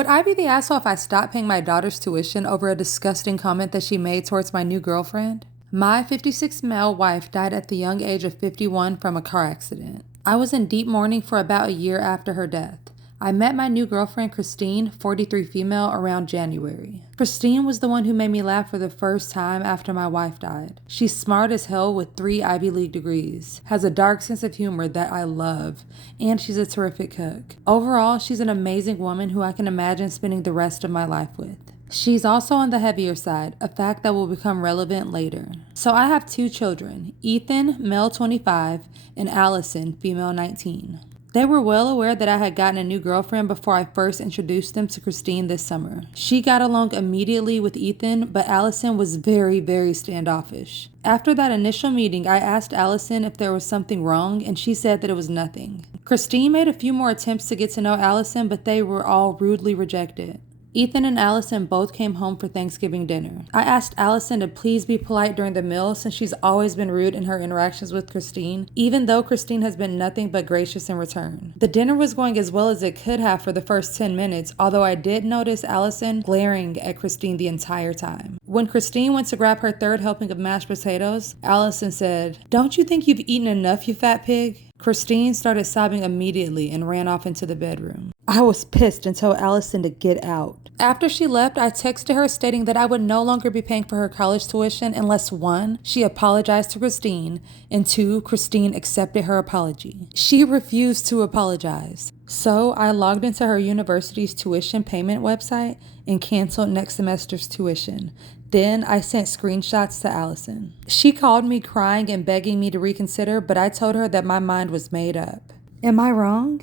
Would I be the asshole if I stopped paying my daughter's tuition over a disgusting comment that she made towards my new girlfriend? My 56 male wife died at the young age of 51 from a car accident. I was in deep mourning for about a year after her death. I met my new girlfriend, Christine, 43 female, around January. Christine was the one who made me laugh for the first time after my wife died. She's smart as hell with 3 Ivy League degrees, has a dark sense of humor that I love, and she's a terrific cook. Overall, she's an amazing woman who I can imagine spending the rest of my life with. She's also on the heavier side, a fact that will become relevant later. So I have 2 children, Ethan, male 25, and Allison, female 19. They were well aware that I had gotten a new girlfriend before I first introduced them to Christine this summer. She got along immediately with Ethan, but Allison was very standoffish. After that initial meeting, I asked Allison if there was something wrong, and she said that it was nothing. Christine made a few more attempts to get to know Allison, but they were all rudely rejected. Ethan and Allison both came home for Thanksgiving dinner. I asked Allison to please be polite during the meal since she's always been rude in her interactions with Christine, even though Christine has been nothing but gracious in return. The dinner was going as well as it could have for the first 10 minutes, although I did notice Allison glaring at Christine the entire time. When Christine went to grab her 3rd helping of mashed potatoes, Allison said, "Don't you think you've eaten enough, you fat pig?" Christine started sobbing immediately and ran off into the bedroom. I was pissed and told Allison to get out. After she left, I texted her stating that I would no longer be paying for her college tuition unless 1, she apologized to Christine, and 2, Christine accepted her apology. She refused to apologize. So I logged into her university's tuition payment website and canceled next semester's tuition. Then I sent screenshots to Allison. She called me crying and begging me to reconsider, but I told her that my mind was made up. Am I wrong?